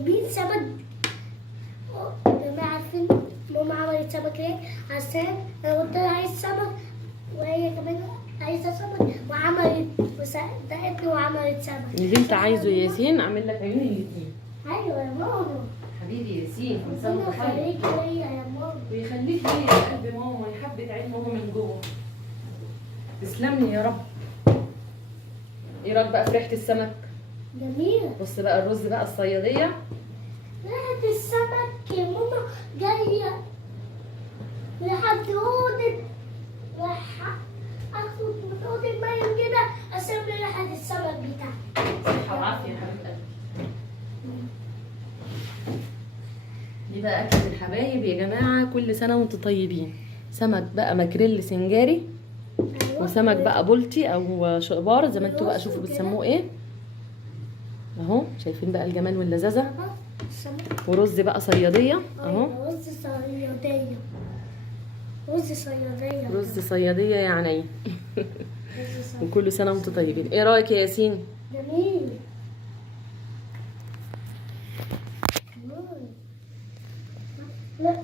جايبين سمك. يا جماعة عارفين ماما عملت سمك ليه؟ عشان انا قلت لها عايز سمك وهي كمان عايزة سمك وعملت وصدقتني وعملت سمك. اللي انت عايزه يا ياسين اعمل لك عيون الاتنين. ايوه يا ماما. حبيبي ياسين كل سنه ربنا وانت طيب. يخليك ليا يا ماما. ويخليك ليا يا قلب ماما يا حبه عين ماما من جوه. تسلم لي يا رب. ايه رايك بقى في ريحه السمك؟ جميلة. بص بقى الرز بقى الصياديه. ريحة السمك يا ماما جاية لحد أوضة. راح اخد من أوضة مريم كده اشم ريحة السمك بتاعتي. صحه وعافيه يا حبيب قلبي. دي بقى اكل الحبايب يا جماعه، كل سنه وانتم طيبين. سمك بقى ماكريل سنجاري وسمك بقى بولتي او شقبار زي ما انتوا بقى شوفوا بتسموه ايه اهو. شايفين بقى الجمال واللذاذه. ورز بقى صياديه اهو. رز صيادية. رز صيادية. رز صياديه يا عيني. رز صيادية. وكل سنه وانتم طيبين. ايه رايك يا ياسين؟ جميل. لا